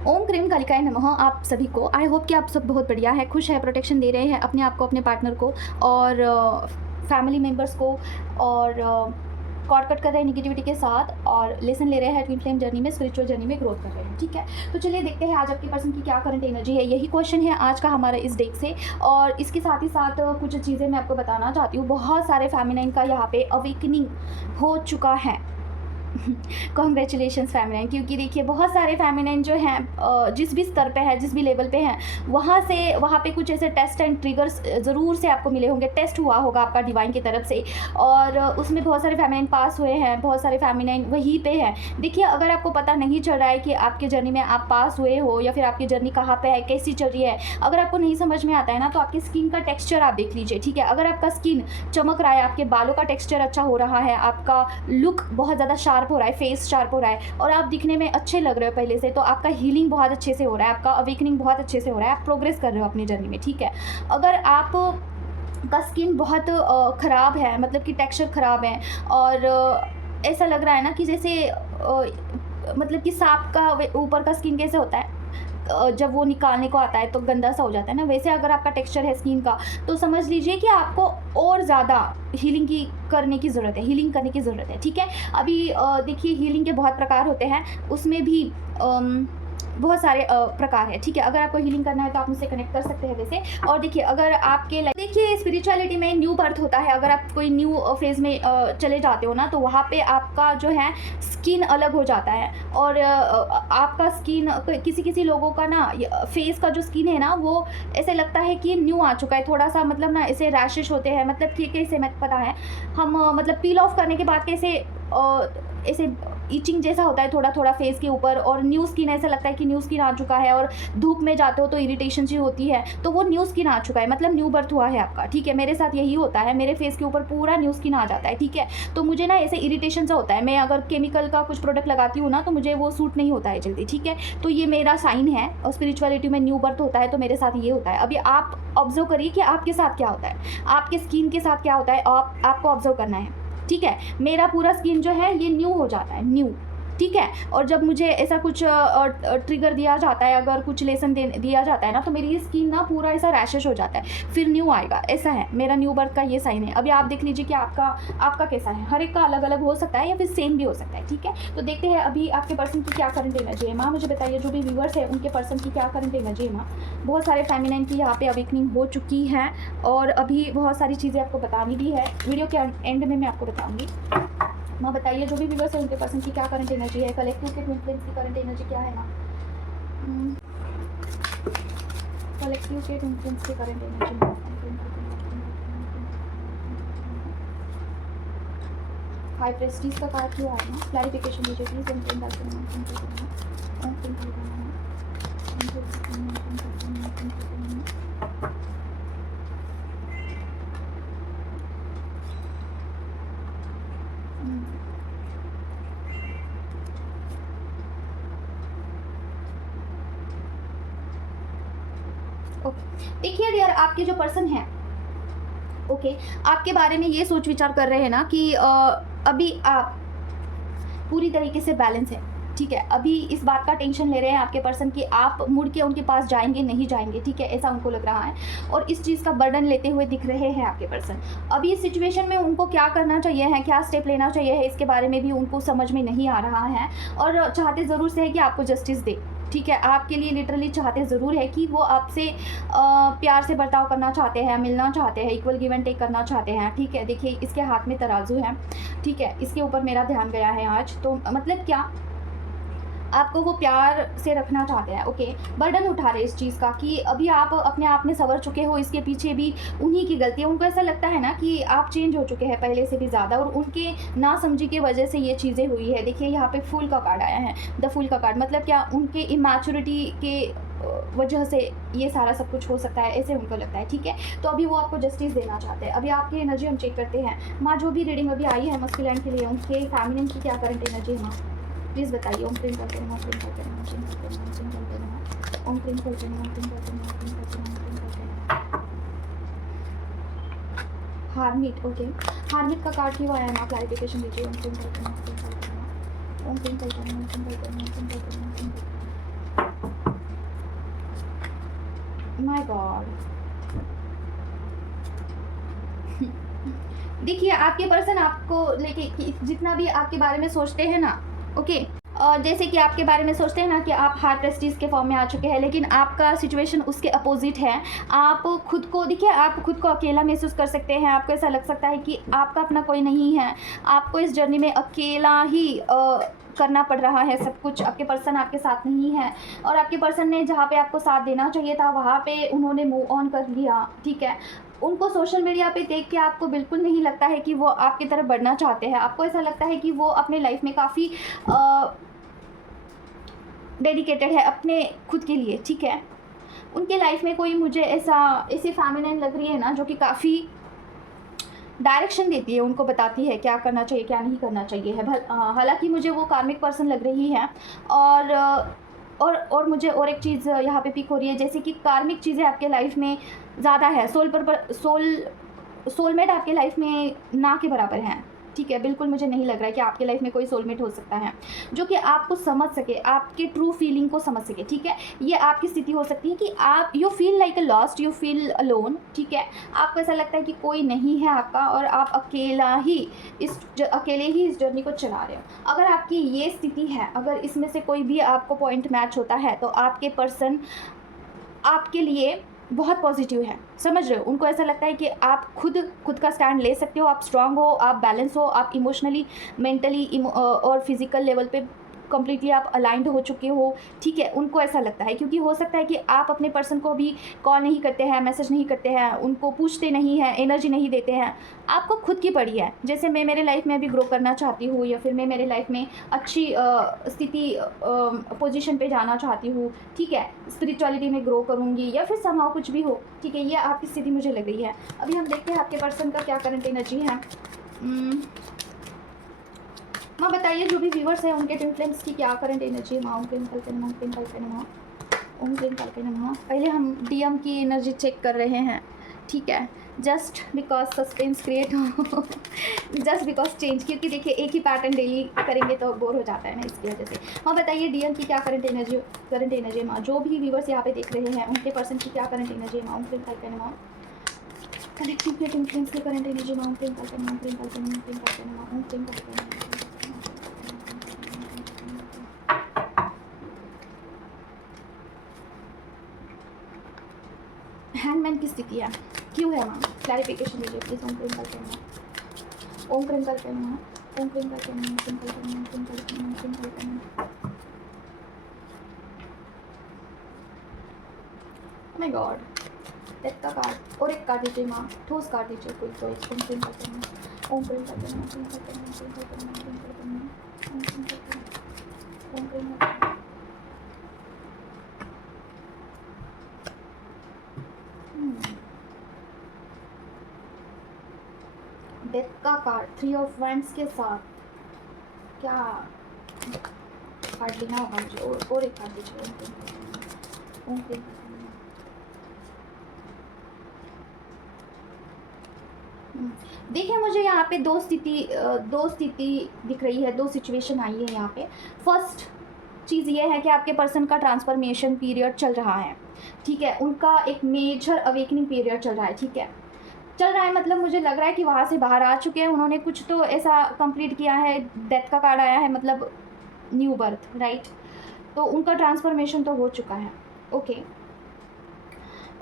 ओम क्रीम कालिकाय नमः आप सभी को। आई होप कि आप सब बहुत बढ़िया है, खुश है, प्रोटेक्शन दे रहे हैं अपने आप को, अपने पार्टनर को और फैमिली मेम्बर्स को, और कॉर्ड कट कर रहे हैं निगेटिविटी के साथ और लेसन ले रहे हैं ट्विन फ्लेम जर्नी में, स्पिरिचुअल जर्नी में ग्रोथ कर रहे हैं। ठीक है, तो चलिए देखते हैं आज आपके पर्सन की क्या करंट एनर्जी है। यही क्वेश्चन है आज का हमारा इस डेक से, और इसके साथ ही साथ कुछ चीज़ें मैं आपको बताना चाहती हूँ। बहुत सारे फेमिनाइन का यहाँ पे अवेकनिंग हो चुका है। कॉन्ग्रेचुलेशंस फेमिनाइन, क्योंकि देखिए बहुत सारे फेमिनाइन जो हैं जिस भी स्तर पे है, जिस भी लेवल पे हैं, वहाँ पे कुछ ऐसे टेस्ट एंड ट्रिगर्स ज़रूर से आपको मिले होंगे, टेस्ट हुआ होगा आपका डिवाइन की तरफ से, और उसमें बहुत सारे फेमिनाइन पास हुए हैं, बहुत सारे फेमिनाइन वहीं पे हैं। देखिए अगर आपको पता नहीं चल रहा है कि आपके जर्नी में आप पास हुए हो या फिर आपकी जर्नी कहाँ पे है, कैसी चल रही है, अगर आपको नहीं समझ में आता है ना, तो आपकी स्किन का टेक्स्चर आप देख लीजिए। ठीक है, अगर आपका स्किन चमक रहा है, आपके बालों का टेक्स्चर अच्छा हो रहा है, आपका लुक बहुत ज़्यादा शार्प हो रहा है, फेस शार्प हो रहा है और आप दिखने में अच्छे लग रहे हो पहले से, तो आपका हीलिंग बहुत अच्छे से हो रहा है, आपका अवेकनिंग बहुत अच्छे से हो रहा है, आप प्रोग्रेस कर रहे हो अपनी जर्नी में। ठीक है, अगर आप का स्किन बहुत ख़राब है, मतलब कि टेक्सचर ख़राब है और ऐसा लग रहा है ना कि जैसे मतलब कि सांप का ऊपर का स्किन कैसे होता है, जब वो निकालने को आता है तो गंदा सा हो जाता है ना, वैसे अगर आपका टेक्सचर है स्किन का, तो समझ लीजिए कि आपको और ज़्यादा हीलिंग करने की ज़रूरत है, हीलिंग करने की ज़रूरत है। ठीक है, अभी देखिए हीलिंग के बहुत प्रकार होते हैं, उसमें भी बहुत सारे प्रकार है। ठीक है, अगर आपको हीलिंग करना है तो आप मुझसे कनेक्ट कर सकते हैं वैसे। और देखिए अगर आपके देखिए स्पिरिचुअलिटी में न्यू बर्थ होता है, अगर आप कोई न्यू फेज़ में चले जाते हो ना, तो वहाँ पे आपका जो है स्किन अलग हो जाता है, और आपका स्किन किसी किसी लोगों का ना फेस का जो स्किन है ना, वो ऐसे लगता है कि न्यू आ चुका है थोड़ा सा, मतलब ना ऐसे रैशेस होते हैं, मतलब कि कैसे मैं पता है, हम मतलब पील ऑफ करने के बाद कैसे ऐसे ईचिंग जैसा होता है थोड़ा थोड़ा फेस के ऊपर, और न्यू स्किन ऐसा लगता है कि न्यू स्किन आ चुका है, और धूप में जाते हो तो इरिटेशन सी होती है, तो वो न्यू स्किन आ चुका है, मतलब न्यू बर्थ हुआ है आपका। ठीक है, मेरे साथ यही होता है, मेरे फेस के ऊपर पूरा न्यू स्किन आ जाता है। ठीक है, तो मुझे ना ऐसे इरिटेशन सा होता है, मैं अगर केमिकल का कुछ प्रोडक्ट लगाती हूँ ना, तो मुझे वो सूट नहीं होता है जल्दी। ठीक है, तो ये मेरा साइन है, और स्पिरिचुअलिटी में न्यू बर्थ होता है तो मेरे साथ ये होता है। अभी आप ऑब्जर्व करिए कि आपके साथ क्या होता है, आपके स्किन के साथ क्या होता है, आपको ऑब्जर्व करना है। ठीक है, मेरा पूरा स्किन जो है ये न्यू हो जाता है, न्यू। ठीक है, और जब मुझे ऐसा कुछ ट्रिगर दिया जाता है, अगर कुछ लेसन दिया जाता है ना, तो मेरी स्किन ना पूरा ऐसा रैशेस हो जाता है, फिर न्यू आएगा। ऐसा है, मेरा न्यू बर्थ का ये साइन है। अभी आप देख लीजिए कि आपका कैसा है, हर एक का अलग अलग हो सकता है या फिर सेम भी हो सकता है। ठीक है, तो देखते हैं अभी आपके पर्सन की क्या करंट एनर्जी है। माँ मुझे बताइए, जो भी व्यूअर्स है उनके पर्सन की क्या करंट एनर्जी है। माँ, बहुत सारे फेमिनाइन की यहाँ पे अवेकनिंग हो चुकी है, और अभी बहुत सारी चीज़ें आपको बतानी भी है, वीडियो के एंड में मैं आपको बताऊँगी। माँ बताइए, जो भी व्यूअर्स है उनके पर्सन की क्या करंट एनर्जी है, कलेक्टिव के ट्विन फ्लेम्स की करंट एनर्जी क्या है। माँ, कलेक्टिव के ट्विन फ्लेम्स की करंट एनर्जी। हाई प्रेस्टीज का कार्ड क्यों आया ना, क्लैरिफिकेशन दीजिए प्लीज। देखिए डियर, आपके जो पर्सन है ओके, आपके बारे में ये सोच विचार कर रहे हैं ना कि अभी आप पूरी तरीके से बैलेंस है। ठीक है, अभी इस बात का टेंशन ले रहे हैं आपके पर्सन कि आप मुड़ के उनके पास जाएंगे नहीं जाएंगे। ठीक है, ऐसा उनको लग रहा है, और इस चीज़ का बर्डन लेते हुए दिख रहे हैं आपके पर्सन। अभी इस सिचुएशन में उनको क्या करना चाहिए है, क्या स्टेप लेना चाहिए है, इसके बारे में भी उनको समझ में नहीं आ रहा है, और चाहते ज़रूर से है कि आपको जस्टिस दे। ठीक है, आपके लिए लिटरली चाहते ज़रूर है कि वो आपसे प्यार से बर्ताव करना चाहते हैं, मिलना चाहते हैं, इक्वल गिव एंड टेक करना चाहते हैं। ठीक है, देखिए इसके हाथ में तराजू है। ठीक है, इसके ऊपर मेरा ध्यान गया है आज, तो मतलब क्या, आपको वो प्यार से रखना चाहते हैं। ओके, बर्डन उठा रहे इस चीज़ का कि अभी आप अपने आप में संवर चुके हो, इसके पीछे भी उन्हीं की गलती है। उनको ऐसा लगता है ना कि आप चेंज हो चुके हैं पहले से भी ज़्यादा, और उनके ना समझी की वजह से ये चीज़ें हुई है। देखिए यहाँ पे फूल का कार्ड आया है, द फूल का कार्ड, मतलब क्या, उनके इमैच्योरिटी के वजह से ये सारा सब कुछ हो सकता है, ऐसे उनको लगता है। ठीक है, तो अभी वो आपको जस्टिस देना चाहते हैं। अभी आपकी एनर्जी हम चेक करते हैं। माँ, जो भी रीडिंग अभी आई है मस्कुलिन के लिए, उनके फैमिली की क्या करंट एनर्जी है। माँ प्लीज़ बताइए। ओम क्रीम करते हैं, ओम क्रीम करते हैं, ओम क्रीम करते हैं, ओम क्रीम करते हैं, ओम क्रीम करते हैं, ओम क्रीम करते हैं, ओम क्रीम करते हैं, ओम क्रीम करते हैं। हार्मिट, ओके, हार्मिट का कार्ड क्यों आया है। ना क्लैरिफिकेशन दीजिए। ओम क्रीम करते हैं, ओम क्रीम करते हैं, ओम क्रीम करते हैं, ओम क्रीम करते हैं, ओम क्रीम करते हैं, ओम क्रीम करते हैं। My God. देखिए आपके पर्सन आपको लेके जितना भी आपके बारे में सोचते हैं ना, ओके, और जैसे कि आपके बारे में सोचते हैं ना कि आप हार्ट प्रेस्टीज के फॉर्म में आ चुके हैं, लेकिन आपका सिचुएशन उसके अपोजिट है। आप खुद को देखिए, आप खुद को अकेला महसूस कर सकते हैं। आपको ऐसा लग सकता है कि आपका अपना कोई नहीं है, आपको इस जर्नी में अकेला ही करना पड़ रहा है सब कुछ। आपके पर्सन आपके साथ नहीं है, और आपके पर्सन ने जहाँ पे आपको साथ देना चाहिए था वहाँ पे उन्होंने मूव ऑन कर लिया, ठीक है। उनको सोशल मीडिया पे देख के आपको बिल्कुल नहीं लगता है कि वो आपकी तरफ बढ़ना चाहते हैं। आपको ऐसा लगता है कि वो अपने लाइफ में काफ़ी डेडिकेटेड है अपने खुद के लिए, ठीक है। उनके लाइफ में कोई मुझे ऐसी फेमिनिन लग रही है ना, जो कि काफ़ी डायरेक्शन देती है, उनको बताती है क्या करना चाहिए क्या नहीं करना चाहिए है। हालांकि मुझे वो कार्मिक पर्सन लग रही है। और मुझे और एक चीज़ यहाँ पे पिक हो रही है, जैसे कि कार्मिक चीज़ें आपके लाइफ में ज़्यादा है। सोलमेट आपके लाइफ में ना के बराबर हैं, ठीक है। बिल्कुल मुझे नहीं लग रहा है कि आपके लाइफ में कोई सोलमेट हो सकता है जो कि आपको समझ सके, आपके ट्रू फीलिंग को समझ सके, ठीक है। ये आपकी स्थिति हो सकती है कि आप you feel like a lost, you feel alone, ठीक है। आपको ऐसा लगता है कि कोई नहीं है आपका और आप अकेले ही इस जर्नी को चला रहे हो। अगर आपकी ये स्थिति है, अगर इसमें से कोई भी आपको पॉइंट मैच होता है, तो आपके पर्सन आपके लिए बहुत पॉजिटिव है, समझ रहे हो। उनको ऐसा लगता है कि आप खुद का स्टैंड ले सकते हो, आप स्ट्रांग हो, आप बैलेंस हो, आप इमोशनली, मेंटली और फिजिकल लेवल पे कंप्लीटली आप अलाइंड हो चुके हो, ठीक है। उनको ऐसा लगता है, क्योंकि हो सकता है कि आप अपने पर्सन को भी कॉल नहीं करते हैं, मैसेज नहीं करते हैं, उनको पूछते नहीं हैं, एनर्जी नहीं देते हैं। आपको खुद की पड़ी है, जैसे मैं मेरे लाइफ में अभी ग्रो करना चाहती हूँ, या फिर मैं मेरे लाइफ में अच्छी स्थिति पोजीशन पे जाना चाहती हूँ, ठीक है। स्पिरिचुअलिटी में ग्रो करूँगी, या फिर समाव कुछ भी हो, ठीक है। ये आपकी स्थिति मुझे लग रही है। अभी हम देखते हैं आपके पर्सन का क्या करंट एनर्जी है। माँ बताइए, जो भी व्यूवर्स हैं उनके ट्विन फ्लेम्स की क्या करंट एनर्जी है। माँ ओम क्लीम कल्पे नमः, क्लीम कल्पे नमः, ओम क्लीम कल्पे नमः। पहले हम डीएम की एनर्जी चेक कर रहे हैं, ठीक है, जस्ट बिकॉज सस्पेंस क्रिएट हो, जस्ट बिकॉज चेंज, क्योंकि देखिए एक ही पैटर्न डेली करेंगे तो बोर हो जाता है ना, इसकी वजह से। माँ बताइए डीएम की क्या करंट एनर्जी माँ, जो भी व्यूवर्स यहाँ पे देख रहे हैं उनके पर्सन की क्या करंट एनर्जी है। माँ ओम क्लीम कल्पे नमः, कलेक्टिव के ट्विन फ्लेम्स की करंट एनर्जी। माँ ओम क्लीम कल्पे नमः, क्लीम कल्पे नमः, क्लीम कल्पे नमः, ओम क्लीम कल्पे नमः। हैंडमैन की स्थिति है, क्यों है मैम, क्लैरिफिकेशन दीजिए प्लीज। ओम क्लीम कल्पे नमः, ओम क्लीम कल्पे नमः, ओम क्लीम कल्पे नमः, क्लीम कल्पे नमः, क्लीम कल्पे नमः, क्लीम कल्पे नमः। माय गॉड, डेथ का कार्ड और एक कार्ड दीजिए माँ, ठोस कार्ड दीजिए कोई तो। ओम क्लीम कल्पे नमः, ओम क्लीम कल्पे नमः, क्लीम कल्पे नमः, क्लीम कल्पे नमः, क्लीम कल्पे नमः, ओम क्लीम कल्पे नमः, ओम क्लीम कल्पे नमः। डेथ का कार्ड 3 ऑफ वैंड्स के साथ क्या कार्ड लेना होगा मुझे, और एक कार्ड दीजिए। ओके, देखिए मुझे यहाँ पे दो स्थिति दिख रही है, दो सिचुएशन आई है यहाँ पे। फर्स्ट चीज़ ये है कि आपके पर्सन का ट्रांसफॉर्मेशन पीरियड चल रहा है, ठीक है। उनका एक मेजर अवेकनिंग पीरियड चल रहा है, ठीक है। चल रहा है मतलब मुझे लग रहा है कि वहाँ से बाहर आ चुके हैं, उन्होंने कुछ तो ऐसा कंप्लीट किया है। डेथ का कार्ड आया है, मतलब न्यू बर्थ, राइट। तो उनका ट्रांसफॉर्मेशन तो हो चुका है, ओके।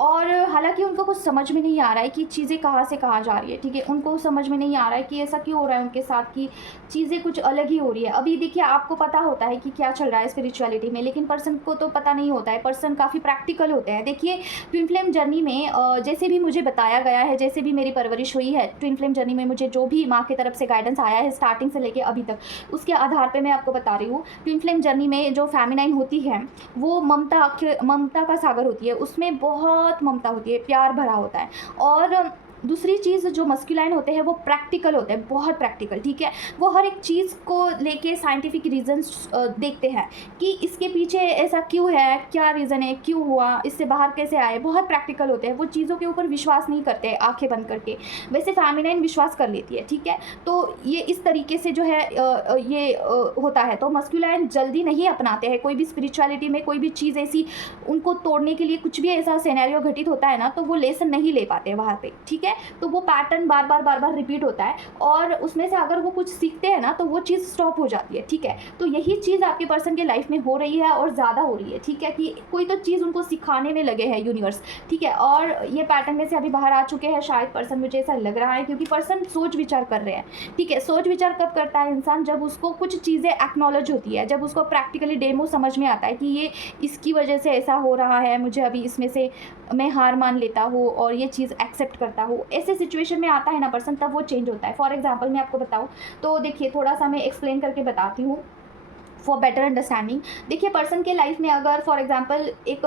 और हालांकि उनको कुछ समझ में नहीं आ रहा है कि चीज़ें कहाँ से कहाँ जा रही है, ठीक है। उनको समझ में नहीं आ रहा है कि ऐसा क्यों हो रहा है उनके साथ, कि चीज़ें कुछ अलग ही हो रही है। अभी देखिए आपको पता होता है कि क्या चल रहा है स्पिरिचुअलिटी में, लेकिन पर्सन को तो पता नहीं होता है। पर्सन काफ़ी प्रैक्टिकल होते हैं। देखिए ट्विन फ्लेम जर्नी में जैसे भी मुझे बताया गया है, जैसे भी मेरी परवरिश हुई है ट्विन फ्लेम जर्नी में, मुझे जो भी माँ की तरफ से गाइडेंस आया है स्टार्टिंग से लेके अभी तक, उसके आधार पर मैं आपको बता रही हूँ। ट्विन फ्लेम जर्नी में जो फेमिनाइन होती है वो ममता का सागर होती है, उसमें बहुत ममता होती है, प्यार भरा होता है। और दूसरी चीज़ जो मस्कुलाइन होते हैं वो प्रैक्टिकल होते हैं, बहुत प्रैक्टिकल, ठीक है। वो हर एक चीज़ को लेके साइंटिफिक रीजंस देखते हैं कि इसके पीछे ऐसा क्यों है, क्या रीज़न है, क्यों हुआ, इससे बाहर कैसे आए, बहुत प्रैक्टिकल होते हैं। वो चीज़ों के ऊपर विश्वास नहीं करते आंखें बंद करके, वैसे फेमिनाइन विश्वास कर लेती है, ठीक है। तो ये इस तरीके से जो है होता है। तो मस्कुलाइन जल्दी नहीं अपनाते हैं कोई भी स्पिरिचुअलिटी में, कोई भी चीज़ ऐसी उनको तोड़ने के लिए कुछ भी ऐसा सिनेरियो घटित होता है ना, तो वो लेसन नहीं ले पाते वहाँ पे, ठीक है। तो वो पैटर्न बार बार रिपीट होता है, और उसमें से अगर वो कुछ सीखते हैं ना तो वो चीज़ स्टॉप हो जाती है, ठीक है। तो यही चीज़ आपके पर्सन के लाइफ में हो रही है और ज़्यादा हो रही है, ठीक है, कि कोई तो चीज़ उनको सिखाने में लगे हैं यूनिवर्स, ठीक है। और ये पैटर्न में से अभी बाहर आ चुके हैं शायद पर्सन, मुझे ऐसा लग रहा है, क्योंकि पर्सन सोच विचार कर रहे हैं, ठीक है। सोच विचार कब करता है इंसान? जब उसको कुछ चीज़ें एक्नॉलेज होती है, जब उसको प्रैक्टिकली डेमो समझ में आता है कि ये इसकी वजह से ऐसा हो रहा है, मुझे अभी इसमें से मैं हार मान लेता हूँ और ये चीज़ एक्सेप्ट करता हूँ, ऐसे सिचुएशन में आता है ना पर्सन, तब वो चेंज होता है। फॉर एग्जांपल मैं आपको बताऊँ तो देखिए, थोड़ा सा मैं एक्सप्लेन करके बताती हूँ फॉर बेटर अंडरस्टैंडिंग। देखिए, पर्सन के लाइफ में अगर फॉर एग्जांपल एक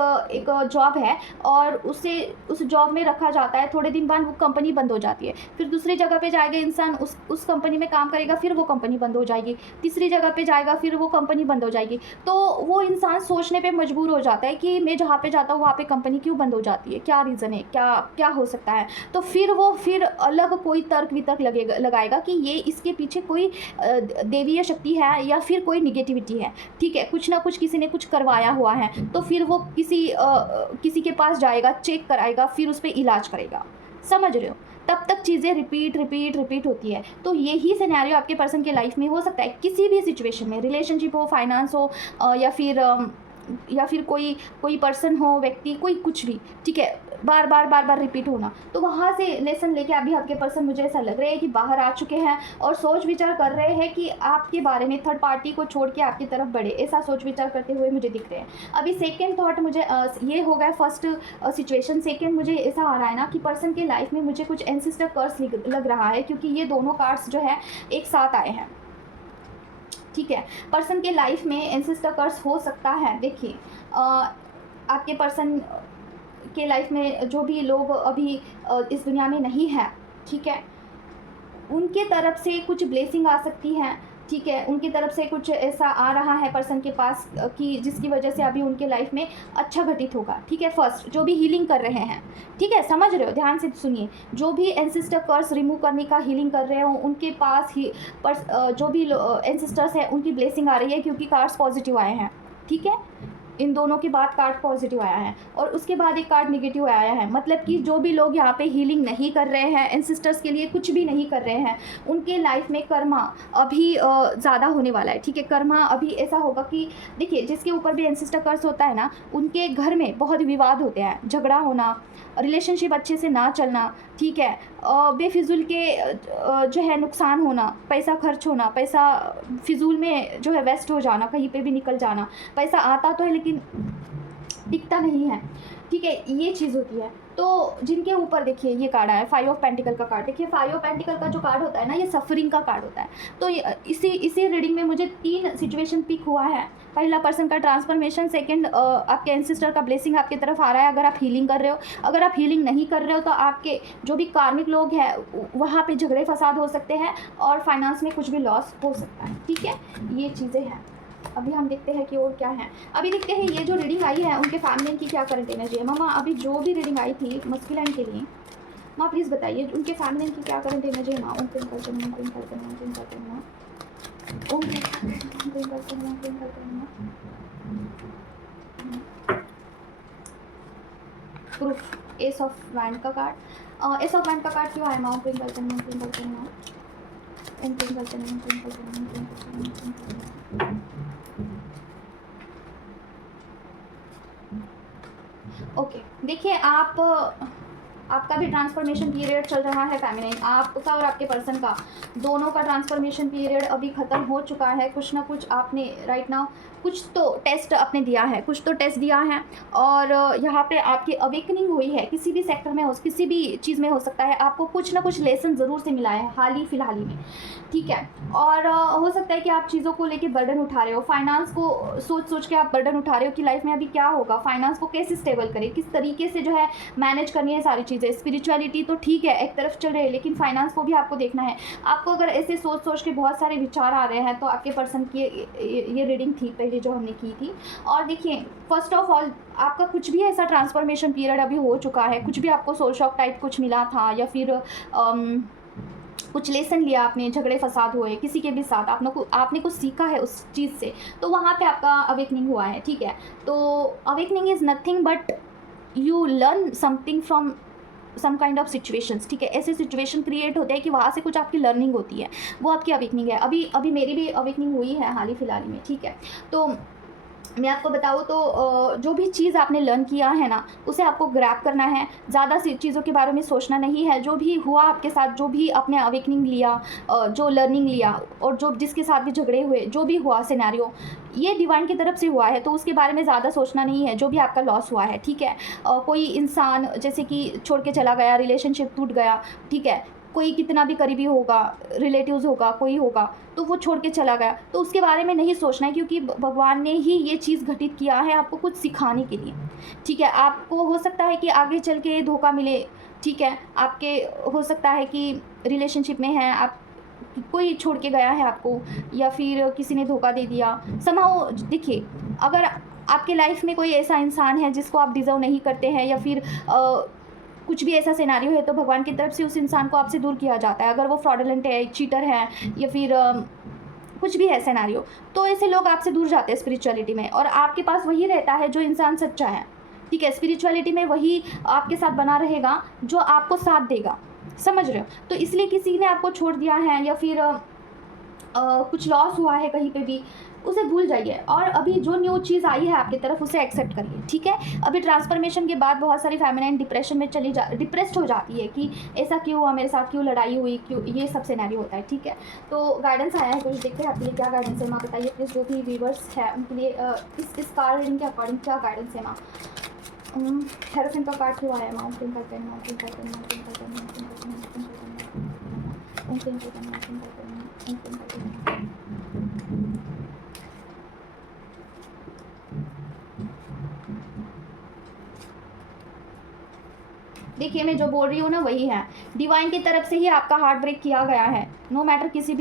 जॉब है और उसे उस जॉब में रखा जाता है, थोड़े दिन बाद वो कंपनी बंद हो जाती है, फिर दूसरी जगह पे जाएगा इंसान, उस कंपनी में काम करेगा, फिर वो कंपनी बंद हो जाएगी, तीसरी जगह पे जाएगा, फिर वो कंपनी बंद हो जाएगी। तो वो इंसान सोचने पर मजबूर हो जाता है कि मैं जहाँ पर जाता हूँ वहाँ पर कंपनी क्यों बंद हो जाती है, क्या रीज़न है, क्या हो सकता है। तो फिर अलग कोई तर्क वितर्क लगाएगा कि ये इसके पीछे कोई देवीय शक्ति है या फिर कोई निगेटिविटी है, ठीक है, कुछ ना कुछ किसी ने कुछ करवाया हुआ है। तो फिर वो किसी के पास जाएगा, चेक कराएगा, फिर उस पर इलाज करेगा, समझ रहे हो। तब तक चीज़ें रिपीट होती है। तो यही सिनेरियो आपके पर्सन के लाइफ में हो सकता है, किसी भी सिचुएशन में, रिलेशनशिप हो, फाइनेंस हो, या फिर कोई पर्सन हो, व्यक्ति, कोई कुछ भी, ठीक है, बार बार रिपीट होना। तो वहाँ से लेसन लेके अभी आपके पर्सन, मुझे ऐसा लग रहा है कि बाहर आ चुके हैं और सोच विचार कर रहे हैं कि आपके बारे में थर्ड पार्टी को छोड़ के आपकी तरफ बढ़े, ऐसा सोच विचार करते हुए मुझे दिख रहे हैं। अभी सेकेंड थॉट मुझे ये हो गया फर्स्ट सिचुएशन। सेकेंड मुझे ऐसा आ रहा है ना कि पर्सन के लाइफ में मुझे कुछ एंसेस्टर कर्स लग रहा है, क्योंकि ये दोनों कार्ड्स जो है एक साथ आए हैं, ठीक है। पर्सन के लाइफ में एंसेस्टर कर्स हो सकता है। देखिए, आपके पर्सन के लाइफ में जो भी लोग अभी इस दुनिया में नहीं है, ठीक है, उनके तरफ से कुछ ब्लेसिंग आ सकती है, ठीक है। उनकी तरफ से कुछ ऐसा आ रहा है पर्सन के पास कि जिसकी वजह से अभी उनके लाइफ में अच्छा घटित होगा, ठीक है। फर्स्ट जो भी हीलिंग कर रहे हैं, ठीक है, समझ रहे हो, ध्यान से सुनिए, जो भी एंसेस्टर कर्स रिमूव करने का हीलिंग कर रहे हो, उनके पास ही जो भी एंसेस्टर्स हैं उनकी ब्लेसिंग आ रही है, क्योंकि कार्ड्स पॉजिटिव आए हैं, ठीक है। इन दोनों के बाद कार्ड पॉजिटिव आया है और उसके बाद एक कार्ड नेगेटिव आया है। मतलब कि जो भी लोग यहाँ पे हीलिंग नहीं कर रहे हैं, एंसेस्टर्स के लिए कुछ भी नहीं कर रहे हैं, उनके लाइफ में कर्मा अभी ज़्यादा होने वाला है, ठीक है। कर्मा अभी ऐसा होगा कि देखिए, जिसके ऊपर भी एंसेस्टर कर्स होता है ना, उनके घर में बहुत विवाद होते हैं, झगड़ा होना, रिलेशनशिप अच्छे से ना चलना, ठीक है, बेफिजूल के जो है नुकसान होना, पैसा खर्च होना, पैसा फिजूल में जो है वेस्ट हो जाना, कहीं पे भी निकल जाना, पैसा आता तो है लेकिन टिकता नहीं है, ठीक है, ये चीज़ होती है। तो जिनके ऊपर देखिए ये कार्ड आया 5 ऑफ पेंटिकल का कार्ड। देखिए 5 ऑफ पेंटिकल का जो कार्ड होता है ना, ये सफरिंग का कार्ड होता है। तो इसी रीडिंग में मुझे 3 सिचुएशन पिक हुआ है। पहला पर्सन का ट्रांसफॉर्मेशन, सेकंड आपके एंसेस्टर का ब्लेसिंग आपकी तरफ आ रहा है अगर आप हीलिंग कर रहे हो। अगर आप हीलिंग नहीं कर रहे हो तो आपके जो भी कार्मिक लोग हैं वहाँ पे झगड़े फसाद हो सकते हैं और फाइनेंस में कुछ भी लॉस हो सकता है, ठीक है, ये चीज़ें हैं। अभी हम देखते हैं कि और क्या है। अभी देखते हैं ये जो रीडिंग आई है उनके फैमिली की क्या करंट एनर्जी है। मामा अभी जो भी रीडिंग आई थी मस्कुलाइन के लिए, माँ प्लीज़ बताइए उनके फैमिली की क्या करंट एनर्जी है। माँ ओम प्रेम करते हैं, प्रेम करते हैं, प्रेम करते हैं, ओम प्रेम करते हैं, प्रेम करते हैं। प्रूफ एस ऑफ वैंड का कार्ड, एस ऑफ वैंड का कार्ड क्यों आया माँ? ओम प्रेम करते हैं, प्रेम करते हैं, ओम प्रेम करते हैं, प्रेम करते हैं, प्रेम करते हैं। ओके, देखिए आपका भी ट्रांसफॉर्मेशन पीरियड चल रहा है फेमिनिन, आपका और आपके पर्सन का दोनों का ट्रांसफॉर्मेशन पीरियड अभी ख़त्म हो चुका है। कुछ ना कुछ आपने राइट नाउ कुछ तो टेस्ट आपने दिया है, कुछ तो टेस्ट दिया है और यहाँ पे आपकी अवेकनिंग हुई है। किसी भी सेक्टर में हो, किसी भी चीज़ में हो सकता है, आपको कुछ ना कुछ लेसन ज़रूर से मिला है हाल ही फिलहाल ही में, ठीक है। और हो सकता है कि आप चीज़ों को लेके बर्डन उठा रहे हो, फाइनेंस को सोच के आप बर्डन उठा रहे हो कि लाइफ में अभी क्या होगा, फाइनेंस को कैसे स्टेबल करें, किस तरीके से जो है मैनेज करनी है सारी चीज़ें। चीज़ें, स्पिरिचुअलिटी तो ठीक है एक तरफ चल रही है, लेकिन फाइनेंस को भी आपको देखना है। आपको अगर ऐसे सोच सोच के बहुत सारे विचार आ रहे हैं तो आपके पर्सन की ये रीडिंग थी पहले जो हमने की थी। और देखिए फर्स्ट ऑफ ऑल आपका कुछ भी ऐसा ट्रांसफॉर्मेशन पीरियड अभी हो चुका है, कुछ भी आपको सोल शॉक टाइप कुछ मिला था, या फिर कुछ लेसन लिया आपने, झगड़े फसाद हुए किसी के भी साथ, आपने कुछ सीखा है उस चीज़ से, तो वहाँ पे आपका अवेकनिंग हुआ है, ठीक है। तो awakening is nothing but you learn something from some kind of situations, ठीक है। ऐसे सिचुएशन क्रिएट होते हैं कि वहाँ से कुछ आपकी लर्निंग होती है, वो आपकी अवेकनिंग है। अभी मेरी भी अवेकनिंग हुई है हाल ही फिलहाल में, ठीक है। तो मैं आपको बताऊँ तो जो भी चीज़ आपने लर्न किया है ना, उसे आपको ग्रैब करना है, ज़्यादा सी चीज़ों के बारे में सोचना नहीं है। जो भी हुआ आपके साथ, जो भी आपने अवेकनिंग लिया, जो लर्निंग लिया, और जो जिसके साथ भी झगड़े हुए, जो भी हुआ सिनेरियो, ये डिवाइन की तरफ से हुआ है, तो उसके बारे में ज़्यादा सोचना नहीं है। जो भी आपका लॉस हुआ है, ठीक है, कोई इंसान जैसे कि छोड़ के चला गया, रिलेशनशिप टूट गया, ठीक है, कोई कितना भी करीबी होगा, रिलेटिव्स होगा, कोई होगा, तो वो छोड़ के चला गया, तो उसके बारे में नहीं सोचना है, क्योंकि भगवान ने ही ये चीज़ घटित किया है आपको कुछ सिखाने के लिए, ठीक है। आपको हो सकता है कि आगे चल के धोखा मिले, ठीक है, आपके हो सकता है कि रिलेशनशिप में है आप, कोई छोड़ के गया है आपको, या फिर किसी ने धोखा दे दिया समहाउ। देखिए अगर आपके लाइफ में कोई ऐसा इंसान है जिसको आप डिज़र्व नहीं करते हैं, या फिर कुछ भी ऐसा सिनेरियो है, तो भगवान की तरफ से उस इंसान को आपसे दूर किया जाता है। अगर वो फ्रॉडलेंट है, चीटर है, या फिर कुछ भी है सिनेरियो, तो ऐसे लोग आपसे दूर जाते हैं स्पिरिचुअलिटी में, और आपके पास वही रहता है जो इंसान सच्चा है, ठीक है। स्पिरिचुअलिटी में वही आपके साथ बना रहेगा जो आपको साथ देगा, समझ रहे हो। तो इसलिए किसी ने आपको छोड़ दिया है, या फिर कुछ लॉस हुआ है कहीं पे भी, उसे भूल जाइए, और अभी जो न्यू चीज़ आई है आपकी तरफ उसे एक्सेप्ट करिए, ठीक है। अभी ट्रांसफॉर्मेशन के बाद बहुत सारी फेमिनाइन डिप्रेशन में डिप्रेस्ड हो जाती है कि ऐसा क्यों हुआ मेरे साथ, क्यों लड़ाई हुई, क्यों, ये सब सिनेरियो होता है, ठीक है। तो गाइडेंस आया है कुछ, देखते हैं आपके लिए क्या गाइडेंस है माँ, बताइए प्लीज़। जो भी व्यूवर्स है उनके लिए इस कार्ड रीडिंग के अकॉर्डिंग क्या गाइडेंस है माँ। हेरोफिन का कार्ड क्यों आया माँ, देखिए मैं जो बोल रही हूँ ना वही है, डिवाइन की तरफ से ही आपका हार्ट ब्रेक किया गया है, नो मैटर किसी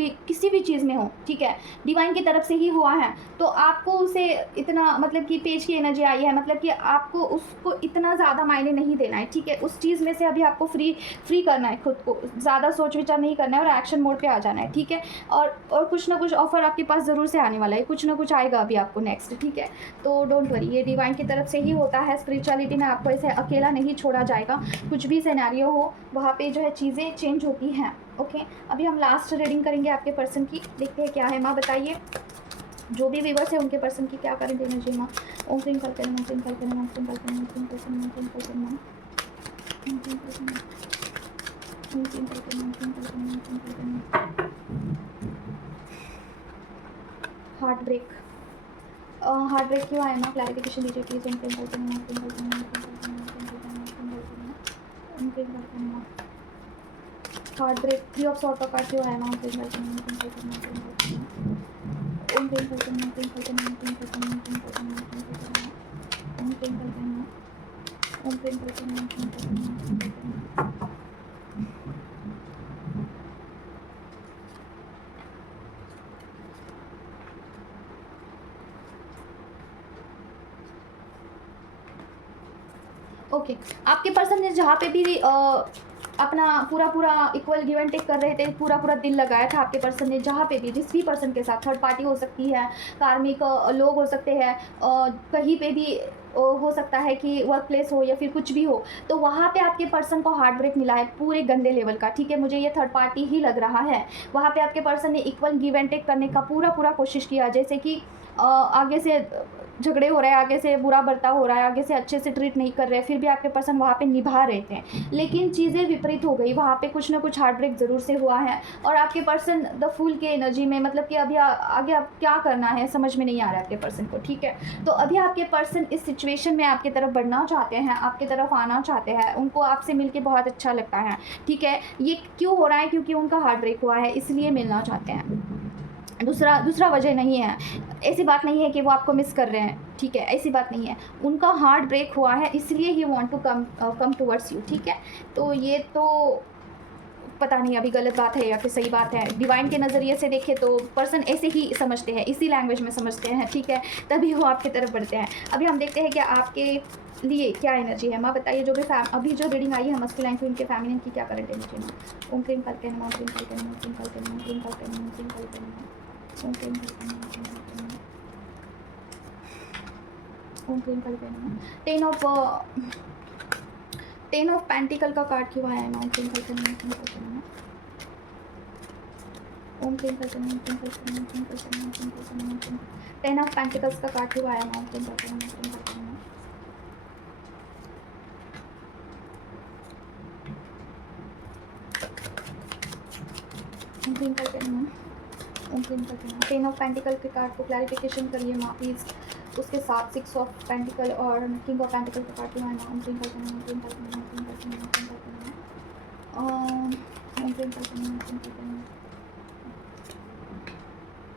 भी चीज़ में हो, ठीक है, डिवाइन की तरफ से ही हुआ है। तो आपको उसे इतना, मतलब कि पेज की एनर्जी आई है, मतलब कि आपको उसको इतना ज़्यादा मायने नहीं देना है, ठीक है। उस चीज़ में से अभी आपको फ्री करना है खुद को, ज़्यादा सोच विचार नहीं करना है, और एक्शन मोड पे आ जाना है, ठीक है। और कुछ ना कुछ ऑफर आपके पास ज़रूर से आने वाला है, कुछ ना कुछ आएगा अभी आपको नेक्स्ट, ठीक है। तो डोंट वरी, ये डिवाइन की तरफ से ही होता है। स्पिरिचुअलिटी में आपको ऐसे अकेला नहीं छोड़ा जाएगा, कुछ भी सिनेरियो हो वहाँ पे जो है चीज़ें चेंज होती हैं, ओके। अभी हम लास्ट रीडिंग करेंगे आपके पर्सन की, देखते हैं क्या है माँ, बताइए। जो भी व्यूवर्स है उनके पर्सन की क्या करें देना चाहिए माँ। ओम क्रीम करते हैं, ओम क्रीम करते हैं, ओम क्रीम करते हैं, ओम क्रीम करते हैं, ओम क्रीम करते हैं, ओम क्रीम करते हैं, ओम क्रीम करते हैं, ओम क्रीम करते हैं, ओम क्रीम करते हैं। हार्ट ब्रेक क्यों आया माँ, क्लैरिफिकेशन दीजिए प्लीज़। ओम क्रीम करते हैं, ओम क्रीम करते हैं, ओम क्रीम करते हैं, ओम क्रीम करते हैं, ओम क्रीम करते हैं, ओम क्रीम करते हैं। हार्ट ब्रेक, 3 ऑफ सॉर्ड का कार्ड क्यों आया माँ, ओम क्रीम करते हैं, ओम क्रीम करते हैं, ओम क्रीम करते हैं, ओम क्रीम करते हैं, ओम क्रीम करते हैं, ओम क्रीम करते हैं, ओम क्रीम करते हैं, ओम क्रीम करते हैं, ओम क्रीम करते हैं, ओम क्रीम करते हैं, ओम क्रीम करते हैं। ओके, आपके पर्सन ने जहाँ पे भी अपना पूरा इक्वल गिव एंड टेक कर रहे थे, पूरा दिल लगाया था आपके पर्सन ने, जहाँ पे भी जिस भी पर्सन के साथ, थर्ड पार्टी हो सकती है, कार्मिक लोग हो सकते हैं, कहीं पे भी हो सकता है कि वर्क प्लेस हो या फिर कुछ भी हो, तो वहाँ पे आपके पर्सन को हार्ट ब्रेक मिला है पूरे गंदे लेवल का, ठीक है। मुझे ये थर्ड पार्टी ही लग रहा है। वहाँ पे आपके पर्सन ने इक्वल गिव एंड टेक करने का पूरा कोशिश किया, जैसे कि आगे से झगड़े हो रहे हैं, आगे से बुरा बर्ताव हो रहा है, आगे से अच्छे से ट्रीट नहीं कर रहे, फिर भी आपके पर्सन वहाँ पे निभा रहे थे, लेकिन चीज़ें विपरीत हो गई, वहाँ पे कुछ ना कुछ हार्ट ब्रेक ज़रूर से हुआ है। और आपके पर्सन द फूल के एनर्जी में, मतलब कि अभी आगे आप क्या करना है समझ में नहीं आ रहा है आपके पर्सन को, ठीक है। तो अभी आपके पर्सन इस सिचुएशन में आपकी तरफ बढ़ना चाहते हैं, आपकी तरफ आना चाहते हैं, उनको आपसे मिलके बहुत अच्छा लगता है, ठीक है। ये क्यों हो रहा है, क्योंकि उनका हार्ट ब्रेक हुआ है, इसलिए मिलना चाहते हैं। दूसरा वजह नहीं है। ऐसी बात नहीं है कि वो आपको मिस कर रहे हैं, ठीक है, ऐसी बात नहीं है। उनका हार्ट ब्रेक हुआ है, इसलिए he want to come towards you, ठीक है। तो ये तो पता नहीं अभी गलत बात है या फिर सही बात है। डिवाइन के नज़रिए से देखें तो पर्सन ऐसे ही समझते हैं, इसी लैंग्वेज में समझते हैं, ठीक है, तभी वो आपकी तरफ बढ़ते हैं। अभी हम देखते हैं कि आपके लिए क्या एनर्जी है। माँ बताइए, जो भी अभी जो रीडिंग आई है मस्कुलाइन क्वीन के फेमिनिन की, क्या करंट एनर्जी है माँ? ओम क्रीम करके नमः, ओम क्रीम करके नमः, ओम क्रीम करके नमः, ओम क्रीम करके नमः, ओम क्रीम करके नमः, ओम क्रीम करके नमः, ओम क्रीम करके नमः। टेन ऑफ पेंटिकल का कार्ड क्यों आया है माँ? ओम क्रीम करके नमः, ओम क्रीम करके नमः, ओम क्रीम करके नमः, ओम क्रीम करके नमः, ओम क्रीम करके नमः, ओम क्रीम करके नमः, ओम क्रीम। टेन ऑफ पेंटिकल्स का कार्ड क्यों आया माँ? ओम क्रीम करके नमः, ओम क्रीम करके नमः, ओम क्रीम करके नमः, ओम क्रीम करके नमः। टेन ऑफ पेंटिकल के कार्ड को क्लैरिफिकेशन करिए माँ प्लीज़। उसके साथ सिक्स ऑफ पेंटिकल और किंग ऑफ पेंटिकल का कार्ड क्यों आया माँ? ओम क्रीम करके नमः, ओम क्रीम करके नमः, ओम क्रीम करके नमः, ओम क्रीम करके नमः, ओम क्रीम करके नमः, ओम क्रीम करके नमः।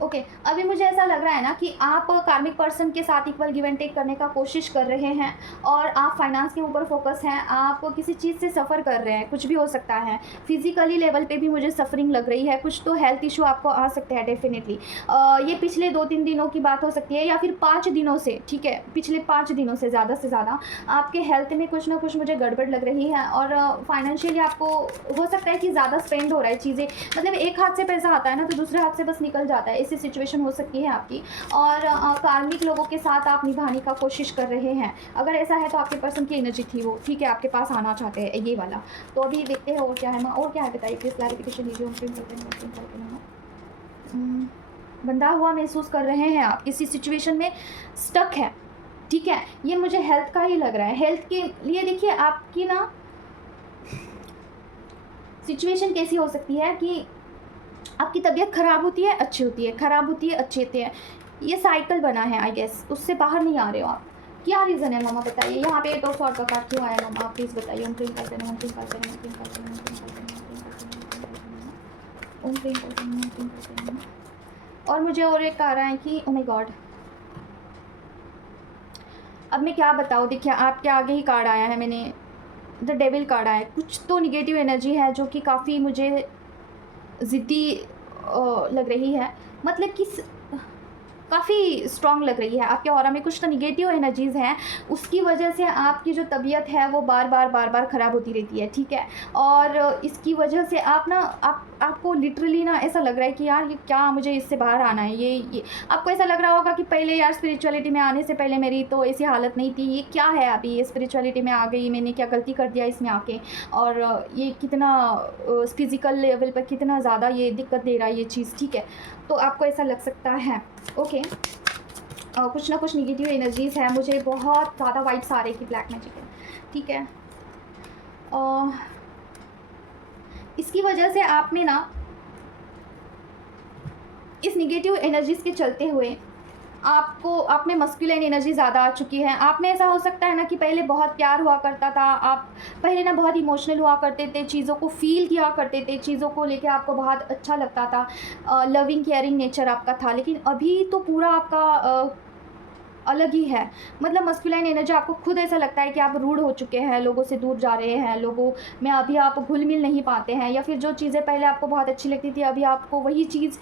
ओके अभी मुझे ऐसा लग रहा है ना कि आप कार्मिक पर्सन के साथ इक्वल गिव एंड टेक करने का कोशिश कर रहे हैं और आप फाइनेंस के ऊपर फोकस हैं, आप किसी चीज़ से सफ़र कर रहे हैं, कुछ भी हो सकता है। फिजिकली लेवल पे भी मुझे सफरिंग लग रही है, कुछ तो हेल्थ इशू आपको आ सकते हैं डेफिनेटली। ये पिछले 2-3 दिनों की बात हो सकती है या फिर 5 दिनों से, ठीक है, पिछले 5 दिनों से ज़्यादा आपके हेल्थ में कुछ ना कुछ मुझे गड़बड़ लग रही है। और फाइनेंशियली आपको हो सकता है कि ज़्यादा स्पेंड हो रहा है चीज़ें, मतलब एक हाथ से पैसा आता है ना तो दूसरे हाथ से बस निकल जाता है, ऐसी सिचुएशन हो सकती है आपकी। और कार्मिक लोगों के साथ आप निभाने का कोशिश कर रहे हैं, अगर ऐसा है तो आपके पर्सन की एनर्जी थी वो, ठीक है, आपके पास आना चाहते हैं ये वाला। तो अभी देखते हैं और क्या है माँ, और क्या है बताइए प्लीज़, क्लैरिफिकेशन लीजिए। बंधा हुआ महसूस कर रहे हैं आप, किसी सिचुएशन में स्टक है, ठीक है, ये मुझे हेल्थ का ही लग रहा है। हेल्थ के लिए देखिए आपकी ना सिचुएशन कैसी हो सकती है कि आपकी तबीयत ख़राब होती है, अच्छी होती है, ख़राब होती है, अच्छी होती है, ये साइकिल बना है आई गेस, उससे बाहर नहीं आ रहे हो आप। क्या रीज़न है मामा बताइए। यहाँ पे तो सॉर्ट का कार्ड क्यों आया मामा, आप प्लीज़ बताइए। ओम क्रीम करते हैं, ओम क्रीम करते हैं, ओम क्रीम करते हैं, ओम क्रीम करते हैं, ओम क्रीम करते हैं, ओम क्रीम करते हैं। और मुझे और एक आ रहा है कि ओह माय गॉड, अब मैं क्या बताऊँ। देखिए आपके आगे ही कार्ड आया है, मैंने द डेविल कार्ड आया है। कुछ तो निगेटिव एनर्जी है जो कि काफ़ी मुझे ज़िद्दी लग रही है, मतलब कि काफ़ी स्ट्रॉन्ग लग रही है। आपके ऑरा में कुछ तो निगेटिव एनर्जीज़ हैं, उसकी वजह से आपकी जो तबीयत है वो बार बार ख़राब होती रहती है, ठीक है। और इसकी वजह से आप ना आपको लिटरली ना ऐसा लग रहा है कि यार ये क्या, मुझे इससे बाहर आना है। ये आपको ऐसा लग रहा होगा कि पहले यार स्पिरिचुअलिटी में आने से पहले मेरी तो ऐसी हालत नहीं थी, ये क्या है अभी ये स्पिरिचुअलिटी में आ गई, मैंने क्या गलती कर दिया इसमें आके, और ये कितना फिज़िकल लेवल पर कितना ज़्यादा ये दिक्कत दे रहा है ये चीज़, ठीक है। तो आपको ऐसा लग सकता है, ओके। कुछ ना कुछ निगेटिव एनर्जीज़ है, मुझे बहुत ज़्यादा वाइब्स आ रही कि ब्लैक मैजिक है, ठीक है। इसकी वजह से आप में ना इस निगेटिव एनर्जीज़ के चलते हुए आप में मस्कुलिन एनर्जी ज़्यादा आ चुकी है। आप में ऐसा हो सकता है ना कि पहले बहुत प्यार हुआ करता था, आप पहले ना बहुत इमोशनल हुआ करते थे, चीज़ों को फ़ील किया करते थे, चीज़ों को लेके आपको बहुत अच्छा लगता था, लविंग केयरिंग नेचर आपका था। लेकिन अभी तो पूरा आपका अलग ही है, मतलब मस्कुलाइन एनर्जी आपको खुद ऐसा लगता है कि आप रूड हो चुके हैं, लोगों से दूर जा रहे हैं, लोगों में अभी आप घुल मिल नहीं पाते हैं, या फिर जो चीज़ें पहले आपको बहुत अच्छी लगती थी अभी आपको वही चीज़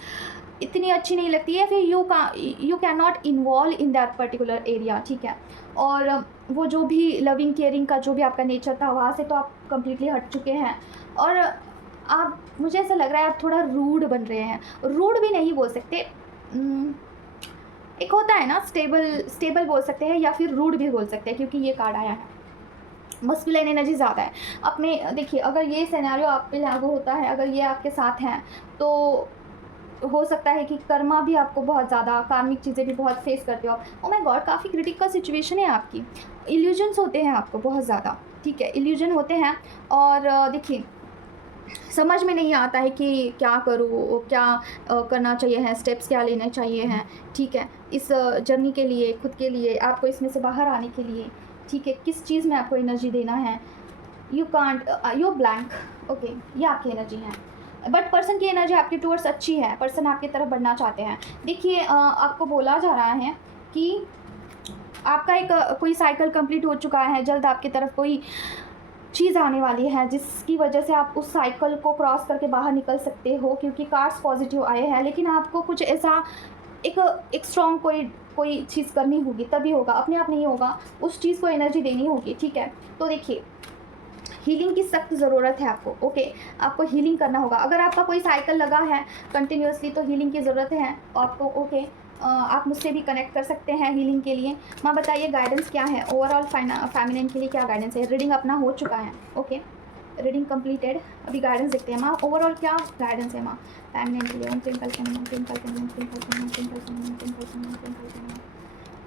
इतनी अच्छी नहीं लगती है, फिर you can not involve in that particular area, ठीक है। और वो जो भी लविंग केयरिंग का जो भी आपका नेचर था वहाँ से तो आप कम्प्लीटली हट चुके हैं। और आप, मुझे ऐसा लग रहा है आप थोड़ा रूड बन रहे हैं, रूड भी नहीं बोल सकते, एक होता है ना स्टेबल बोल सकते हैं, या फिर रूड भी बोल सकते हैं, क्योंकि ये कार्ड आया है। मस्कुलाइन एनर्जी ज़्यादा है अपने। देखिए अगर ये सिनेरियो आप पे लागू होता है, अगर ये आपके साथ हैं, तो हो सकता है कि कर्मा भी आपको बहुत ज़्यादा, कार्मिक चीज़ें भी बहुत फेस करते हो। ओ माय गॉड, काफ़ी क्रिटिकल सिचुएशन है आपकी, इल्यूजन्स होते हैं आपको बहुत ज़्यादा, ठीक है, इल्यूजन होते हैं। और देखिए समझ में नहीं आता है कि क्या करूँ, क्या करना चाहिए है, स्टेप्स क्या लेने चाहिए हैं, ठीक है, इस जर्नी के लिए, खुद के लिए, आपको इसमें से बाहर आने के लिए, ठीक है, किस चीज़ में आपको एनर्जी देना है। You can't, you blank, okay, ये आपकी एनर्जी है। बट पर्सन की एनर्जी आपके टूवर्ड्स अच्छी है, पर्सन आपकी तरफ बढ़ना चाहते हैं। देखिए आपको बोला जा रहा है कि आपका एक कोई साइकिल कंप्लीट हो चुका है, जल्द आपकी तरफ कोई चीज़ आने वाली है जिसकी वजह से आप उस साइकिल को क्रॉस करके बाहर निकल सकते हो, क्योंकि कार्ड्स पॉजिटिव आए हैं। लेकिन आपको कुछ ऐसा एक स्ट्रॉन्ग कोई चीज़ करनी होगी, तभी होगा, अपने आप नहीं होगा, उस चीज़ को एनर्जी देनी होगी, ठीक है। तो देखिए हीलिंग की सख्त ज़रूरत है आपको, ओके। आपको हीलिंग करना होगा। अगर आपका कोई साइकिल लगा है कंटिन्यूसली तो हीलिंग की ज़रूरत है आपको, ओके। आप मुझसे भी कनेक्ट कर सकते हैं हीलिंग के लिए। माँ बताइए गाइडेंस क्या है ओवरऑल फेमिनिन के लिए, क्या गाइडेंस है? रीडिंग अपना हो चुका है, ओके, रीडिंग कंप्लीटेड। अभी गाइडेंस देखते हैं माँ, ओवरऑल क्या गाइडेंस है माँ फेमिनिन के लिए। ओम क्रीम कल्पना, ओम क्रीम कल्पना, ओम क्रीम कल्पना, ओम क्रीम कल्पना, ओम क्रीम कल्पना,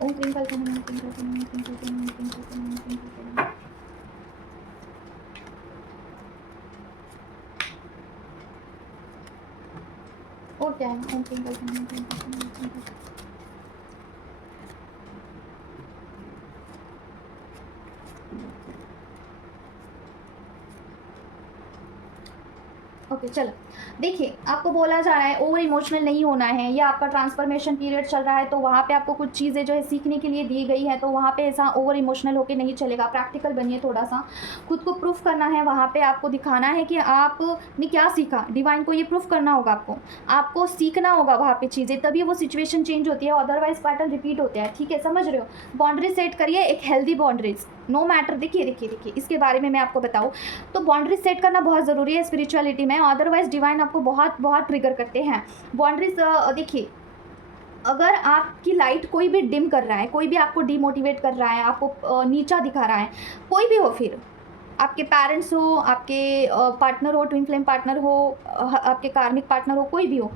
ओम क्रीम कल्पना, ओम क्रीम कल्पना, ओम क्रीम कल्पना, ओम क्रीम कल्पना, ओम क्रीम कल्पना, ओम क्रीम कल्पना। और क्या है? ओम क्रीम कल्पना, ओम क्रीम कल्पना, ओम क्रीम कल्पना। ओके चलो, देखिए आपको बोला जा रहा है ओवर इमोशनल नहीं होना है, या आपका ट्रांसफॉर्मेशन पीरियड चल रहा है तो वहाँ पे आपको कुछ चीज़ें जो है सीखने के लिए दी गई है, तो वहाँ पे ऐसा ओवर इमोशनल होके नहीं चलेगा। प्रैक्टिकल बनिए, थोड़ा सा खुद को प्रूफ करना है, वहाँ पे आपको दिखाना है कि आपने क्या सीखा। डिवाइन को ये प्रूफ करना होगा, आपको सीखना होगा वहाँ पे चीज़ें, तभी वो सिचुएशन चेंज होती है, अदरवाइज पैटर्न रिपीट होता है, ठीक है, समझ रहे हो। बाउंड्रीज सेट करिए, एक हेल्दी बाउंड्रीज, नो मैटर। देखिए इसके बारे में मैं आपको बताऊँ तो बाउंड्रीज सेट करना बहुत ज़रूरी है स्पिरिचुअलिटी में, अदरवाइज डिवाइन आपको बहुत बहुत ट्रिगर करते हैं। बाउंड्रीज देखिए, अगर आपकी लाइट कोई भी डिम कर रहा है, कोई भी आपको डिमोटिवेट कर रहा है, आपको नीचा दिखा रहा है, कोई भी हो, फिर आपके पेरेंट्स हो, आपके पार्टनर हो, ट्विन फ्लेम पार्टनर हो, आपके कार्मिक पार्टनर हो, कोई भी हो,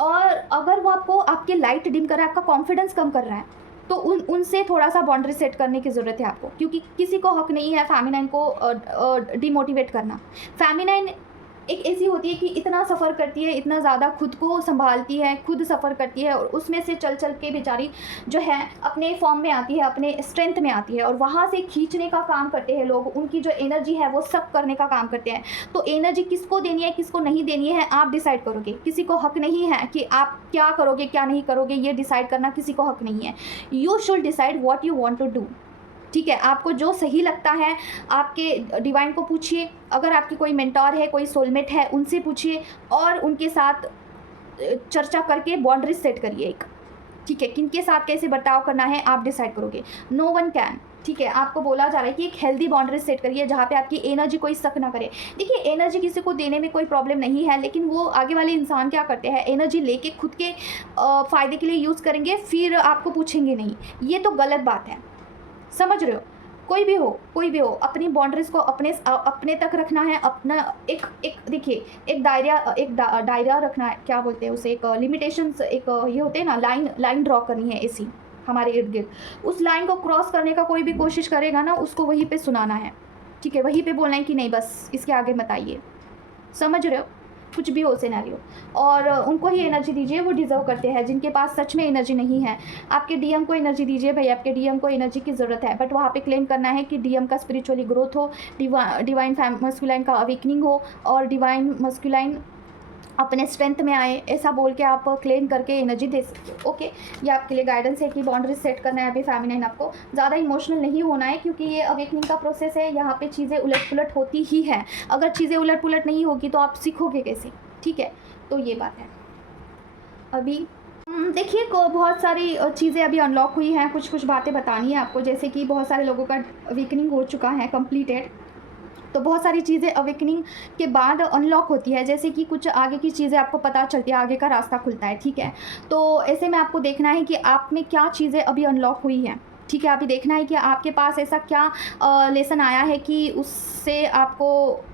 और अगर वो आपको आपकी लाइट डिम कर रहा है, आपका कॉन्फिडेंस कम कर रहा है, तो उनसे थोड़ा सा बाउंड्री सेट करने की ज़रूरत है आपको, क्योंकि किसी को हक नहीं है फेमिनाइन को डिमोटिवेट करना। फेमिनाइन एक ऐसी होती है कि इतना सफ़र करती है, इतना ज़्यादा खुद को संभालती है, खुद सफ़र करती है, और उसमें से चल चल के बेचारी जो है अपने फॉर्म में आती है, अपने स्ट्रेंथ में आती है, और वहाँ से खींचने का काम करते हैं लोग। उनकी जो एनर्जी है वो सब करने का काम करते हैं। तो एनर्जी किसको देनी है, किसको नहीं देनी है, आप डिसाइड करोगे। किसी को हक नहीं है कि आप क्या करोगे क्या नहीं करोगे, ये डिसाइड करना किसी को हक नहीं है। You should decide what you want to do, ठीक है। आपको जो सही लगता है आपके डिवाइन को पूछिए, अगर आपकी कोई मेंटोर है, कोई सोलमेट है, उनसे पूछिए, और उनके साथ चर्चा करके बाउंड्रीज सेट करिए एक, ठीक है। किनके साथ कैसे बर्ताव करना है आप डिसाइड करोगे, नो वन कैन, ठीक है। आपको बोला जा रहा है कि एक हेल्दी बाउंड्रीज सेट करिए जहाँ पे आपकी एनर्जी कोई शक ना करे। देखिए एनर्जी किसी को देने में कोई प्रॉब्लम नहीं है, लेकिन वो आगे वाले इंसान क्या करते हैं, एनर्जी लेके खुद के फ़ायदे के लिए यूज़ करेंगे, फिर आपको पूछेंगे नहीं। ये तो गलत बात है, समझ रहे हो। कोई भी हो अपनी बाउंड्रीज को अपने तक रखना है। अपना एक देखिए एक दायरा रखना है, क्या बोलते हैं उसे, एक लिमिटेशंस, एक ये होते हैं ना, लाइन ड्रॉ करनी है ऐसी हमारे इर्द गिर्द। उस लाइन को क्रॉस करने का कोई भी कोशिश करेगा ना, उसको वहीं पे सुनाना है, ठीक है। वहीं पे बोलना है कि नहीं बस इसके आगे मत आइए, समझ रहे हो। कुछ भी हो सिनेरियो, और उनको ही एनर्जी दीजिए, वो डिज़र्व करते हैं। जिनके पास सच में एनर्जी नहीं है, आपके डीएम को एनर्जी दीजिए भाई, आपके डीएम को एनर्जी की ज़रूरत है। बट वहाँ पे क्लेम करना है कि डीएम का स्पिरिचुअली ग्रोथ हो, डिवाइन मस्कुलाइन का अवेकनिंग हो, और डिवाइन मस्कुलाइन अपने स्ट्रेंथ में आए, ऐसा बोल के आप क्लेम करके एनर्जी दे सकते हो, ओके। ये आपके लिए गाइडेंस है कि बाउंड्रीज सेट करना है अभी फेमिनाइन। आपको ज़्यादा इमोशनल नहीं होना है, क्योंकि ये अवेकनिंग का प्रोसेस है, यहाँ पे चीज़ें उलट पुलट होती ही है। अगर चीज़ें उलट पुलट नहीं होगी तो आप सीखोगे कैसे, ठीक है। तो ये बात है। अभी देखिए बहुत सारी चीज़ें अभी अनलॉक हुई हैं, कुछ बातें बतानी है आपको। जैसे कि बहुत सारे लोगों का अवेकनिंग हो चुका है कंप्लीटेड, तो बहुत सारी चीज़ें अवेकनिंग के बाद अनलॉक होती है। जैसे कि कुछ आगे की चीज़ें आपको पता चलती है, आगे का रास्ता खुलता है, ठीक है। तो ऐसे में आपको देखना है कि आप में क्या चीज़ें अभी अनलॉक हुई हैं, ठीक है। अभी देखना है कि आपके पास ऐसा क्या लेसन आया है कि उससे आपको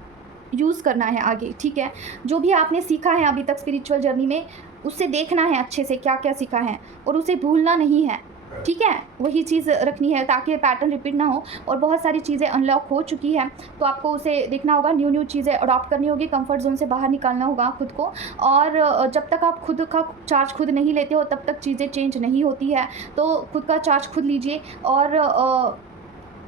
यूज़ करना है आगे, ठीक है। जो भी आपने सीखा है अभी तक स्पिरिचुअल जर्नी में, उससे देखना है अच्छे से क्या क्या सीखा है, और उसे भूलना नहीं है, ठीक है। वही चीज़ रखनी है ताकि पैटर्न रिपीट ना हो। और बहुत सारी चीज़ें अनलॉक हो चुकी हैं, तो आपको उसे देखना होगा, न्यू चीज़ें अडॉप्ट करनी होगी, कंफर्ट जोन से बाहर निकालना होगा खुद को। और जब तक आप खुद का चार्ज खुद नहीं लेते हो, तब तक चीज़ें चेंज नहीं होती है। तो खुद का चार्ज खुद लीजिए, और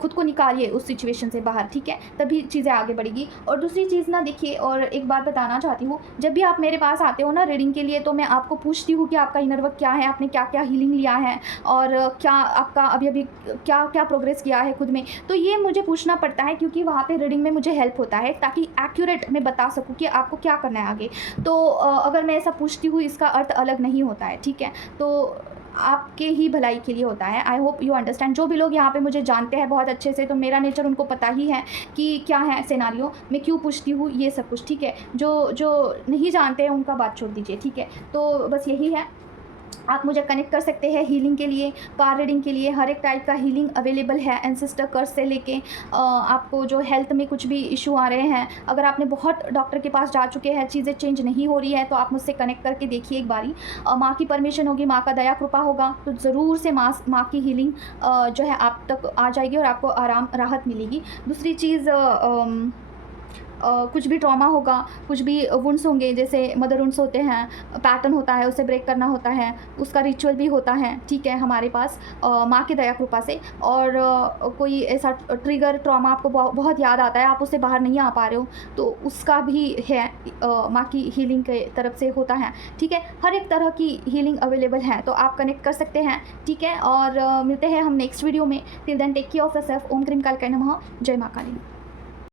खुद को निकालिए उस सिचुएशन से बाहर, ठीक है, तभी चीज़ें आगे बढ़ेगी। और दूसरी चीज़ ना देखिए, और एक बात बताना चाहती हूँ, जब भी आप मेरे पास आते हो ना रीडिंग के लिए, तो मैं आपको पूछती हूँ कि आपका इनर वर्क क्या है, आपने क्या क्या हीलिंग लिया है, और क्या आपका अभी क्या क्या प्रोग्रेस किया है खुद में। तो ये मुझे पूछना पड़ता है, क्योंकि वहाँ पे रीडिंग में मुझे हेल्प होता है, ताकि एक्यूरेट मैं बता सकूँ कि आपको क्या करना है आगे। तो अगर मैं ऐसा पूछती हूँ, इसका अर्थ अलग नहीं होता है, ठीक है, तो आपके ही भलाई के लिए होता है। I hope you understand. जो भी लोग यहाँ पे मुझे जानते हैं बहुत अच्छे से, तो मेरा नेचर उनको पता ही है कि क्या है सिनेरियो, मैं क्यों पूछती हूँ ये सब कुछ, ठीक है। जो नहीं जानते हैं उनका बात छोड़ दीजिए, ठीक है। तो बस यही है, आप मुझे कनेक्ट कर सकते हैं हीलिंग के लिए, कार रीडिंग के लिए। हर एक टाइप का हीलिंग अवेलेबल है, एंसेस्टर कर्स से लेके आपको जो हेल्थ में कुछ भी इशू आ रहे हैं, अगर आपने बहुत डॉक्टर के पास जा चुके हैं, चीज़ें चेंज नहीं हो रही है, तो आप मुझसे कनेक्ट करके देखिए एक बारी। माँ की परमिशन होगी, माँ का दया कृपा होगा, तो ज़रूर से माँ की हीलिंग जो है आप तक आ जाएगी और आपको आराम राहत मिलेगी। दूसरी चीज़, कुछ भी ट्रॉमा होगा, कुछ भी वुंड्स होंगे, जैसे मदर वुंड्स होते हैं, पैटर्न होता है, उसे ब्रेक करना होता है, उसका रिचुअल भी होता है, ठीक है, हमारे पास माँ की दया कृपा से। और कोई ऐसा ट्रिगर ट्रॉमा आपको बहुत याद आता है, आप उससे बाहर नहीं आ पा रहे हो, तो उसका भी है, माँ की हीलिंग के तरफ से होता है, ठीक है। हर एक तरह की हीलिंग अवेलेबल है, तो आप कनेक्ट कर सकते हैं, ठीक है। और मिलते हैं हम नेक्स्ट वीडियो में। Till then take care of yourself. ओम क्रीम कालिकाय नमः। जय माँ काली।